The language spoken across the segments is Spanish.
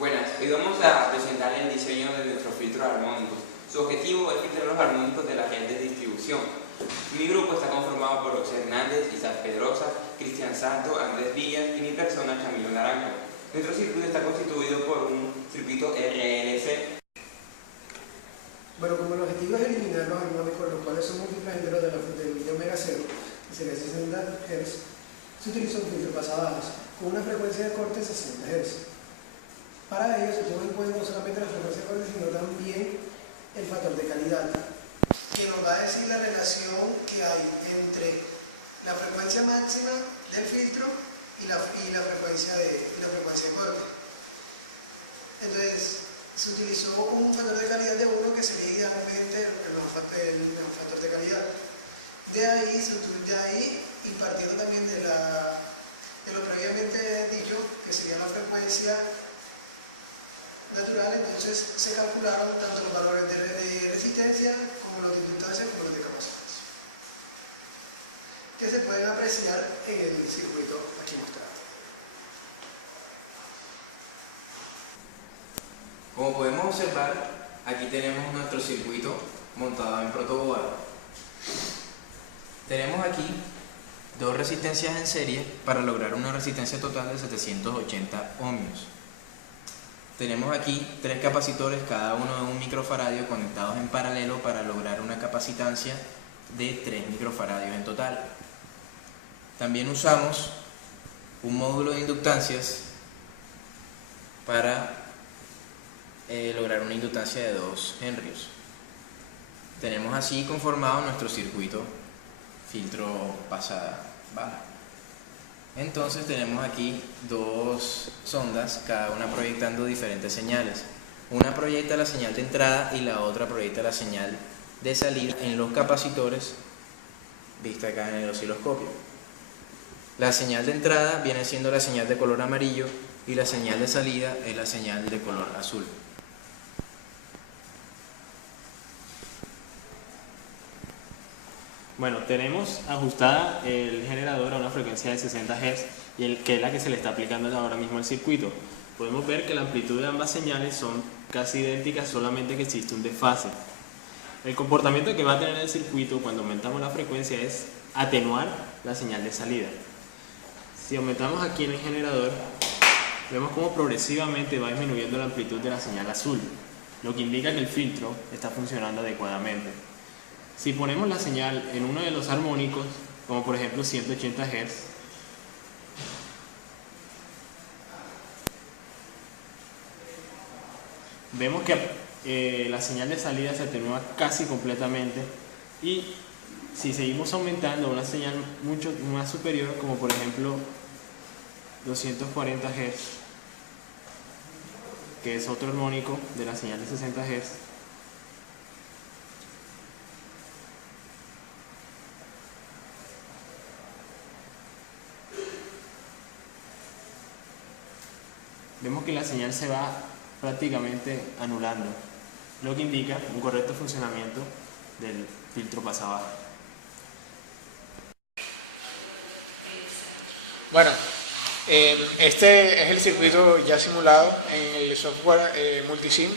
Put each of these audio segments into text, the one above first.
Buenas, hoy vamos a presentar el diseño de nuestros filtros armónicos. Su objetivo es filtrar los armónicos de la red de distribución. Mi grupo está conformado por José Hernández, Isaac Pedrosa, Cristian Santo, Andrés Villas y mi persona, Camilo Naranjo. Nuestro circuito está constituido por un circuito RLC. Bueno, como el objetivo es eliminar los armónicos, los cuales son múltiples enteros de la frecuencia omega 0, que sería 60 Hz, se utiliza un filtro pasabajos con una frecuencia de corte de 60 Hz. Para ello se toma en cuenta no solamente la frecuencia de corte, sino también el factor de calidad, que nos va a decir la relación que hay entre la frecuencia máxima del filtro y la frecuencia de corte. Entonces, se utilizó un factor de calidad de 1 que sería idealmente el mejor factor de calidad. De ahí, y partiendo también de lo previamente dicho, que sería la frecuencia natural, entonces se calcularon tanto los valores de resistencia como los de inductancia como los de capacidad, que se pueden apreciar en el circuito aquí mostrado. Como podemos observar, aquí tenemos nuestro circuito montado en protoboard. Tenemos aquí dos resistencias en serie para lograr una resistencia total de 780 ohmios. Tenemos aquí tres capacitores, cada uno de 1 microfaradio, conectados en paralelo para lograr una capacitancia de 3 microfaradios en total. También usamos un módulo de inductancias para lograr una inductancia de 2 henrios. Tenemos así conformado nuestro circuito filtro pasada baja. Entonces tenemos aquí dos sondas, cada una proyectando diferentes señales. Una proyecta la señal de entrada y la otra proyecta la señal de salida en los capacitores, vista acá en el osciloscopio. La señal de entrada viene siendo la señal de color amarillo y la señal de salida es la señal de color azul. Bueno, tenemos ajustada el generador a una frecuencia de 60 Hz, que es la que se le está aplicando ahora mismo al circuito. Podemos ver que la amplitud de ambas señales son casi idénticas, solamente que existe un desfase. El comportamiento que va a tener el circuito cuando aumentamos la frecuencia es atenuar la señal de salida. Si aumentamos aquí en el generador, vemos cómo progresivamente va disminuyendo la amplitud de la señal azul, lo que indica que el filtro está funcionando adecuadamente. Si ponemos la señal en uno de los armónicos, como por ejemplo 180 Hz, vemos que la señal de salida se atenúa casi completamente, y si seguimos aumentando a una señal mucho más superior, como por ejemplo 240 Hz, que es otro armónico de la señal de 60 Hz, vemos que la señal se va prácticamente anulando, lo que indica un correcto funcionamiento del filtro pasabaja. Bueno, este es el circuito ya simulado en el software Multisim.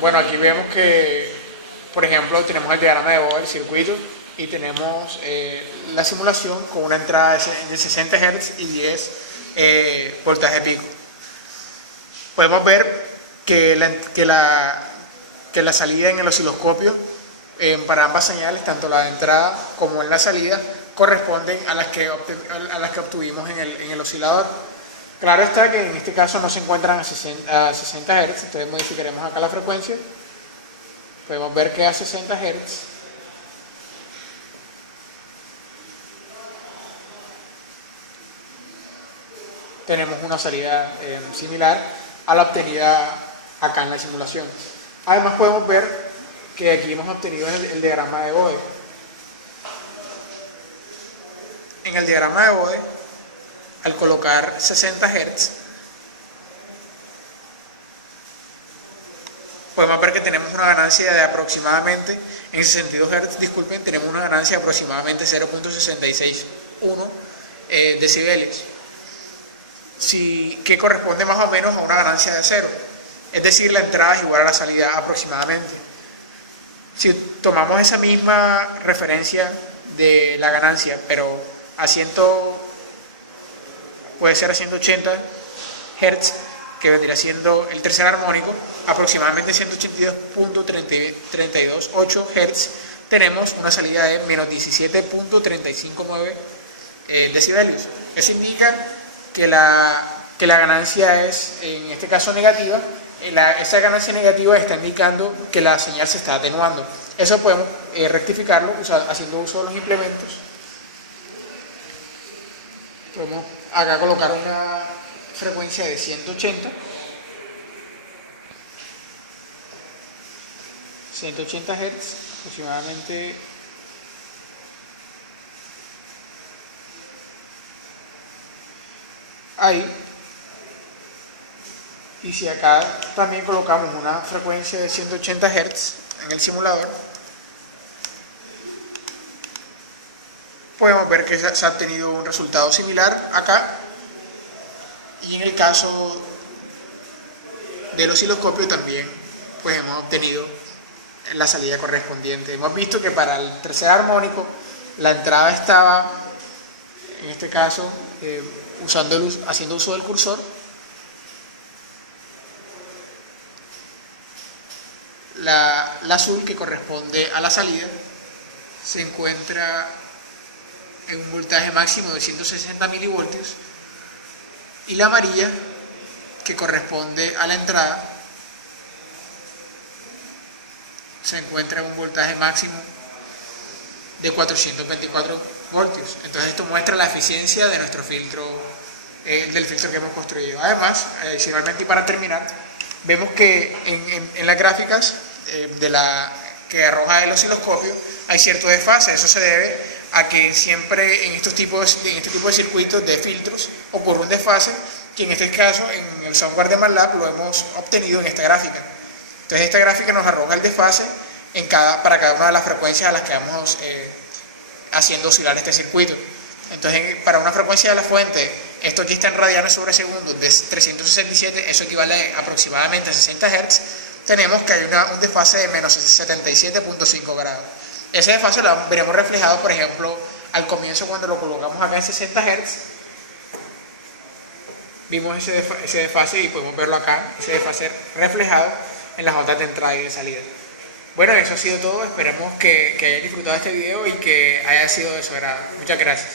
Bueno, aquí vemos que, por ejemplo, tenemos el diagrama de Bode del circuito y tenemos la simulación con una entrada de 60 Hz y 10 voltaje pico. Podemos ver que la salida en el osciloscopio para ambas señales, tanto la de entrada como en la salida, corresponden a las que obtuvimos en el oscilador. Claro está que en este caso no se encuentran a 60 Hz, entonces modificaremos acá la frecuencia. Podemos ver que a 60 Hz tenemos una salida similar a la obtenida acá en la simulación. Además podemos ver que aquí hemos obtenido el diagrama de Bode. En el diagrama de Bode, al colocar 60 Hz, podemos ver que tenemos una ganancia de aproximadamente, en 62 Hz, disculpen, tenemos una ganancia de aproximadamente 0.661 decibeles. que corresponde más o menos a una ganancia de 0. Es decir, la entrada es igual a la salida aproximadamente. Si tomamos esa misma referencia de la ganancia, pero puede ser a 180 Hz, que vendría siendo el tercer armónico, aproximadamente 182.328 Hz, tenemos una salida de menos 17.359 decibelios. Eso indica que la ganancia es, en este caso, negativa. Esa ganancia negativa está indicando que la señal se está atenuando. Eso podemos rectificarlo haciendo uso de los implementos. Podemos acá colocar una frecuencia de 180 Hz, aproximadamente ahí. Y si acá también colocamos una frecuencia de 180 Hz en el simulador, podemos ver que se ha obtenido un resultado similar acá. Y en el caso del osciloscopio también pues hemos obtenido la salida correspondiente. Hemos visto que para el tercer armónico la entrada estaba, en este caso, haciendo uso del cursor. La azul, que corresponde a la salida, se encuentra en un voltaje máximo de 160 milivoltios, y la amarilla, que corresponde a la entrada, se encuentra en un voltaje máximo de 424 voltios. Entonces esto muestra la eficiencia de nuestro filtro, del filtro que hemos construido. Además, adicionalmente, y para terminar, vemos que en las gráficas que arroja el osciloscopio hay cierto desfase. Eso se debe a que siempre en este tipo de circuitos de filtros ocurre un desfase, que en este caso en el software de MATLAB lo hemos obtenido en esta gráfica. Entonces esta gráfica nos arroja el desfase para cada una de las frecuencias a las que vamos haciendo oscilar este circuito. Entonces, para una frecuencia de la fuente, esto aquí está en radianes sobre segundo, de 367, eso equivale aproximadamente a 60 Hz, tenemos que hay un desfase de menos 77.5 grados. Ese desfase lo veremos reflejado, por ejemplo, al comienzo cuando lo colocamos acá en 60 Hz. Vimos ese desfase y podemos verlo acá, ese desfase reflejado en las ondas de entrada y de salida. Bueno, eso ha sido todo. Esperemos que hayan disfrutado de este video y que haya sido de su agrado. Muchas gracias.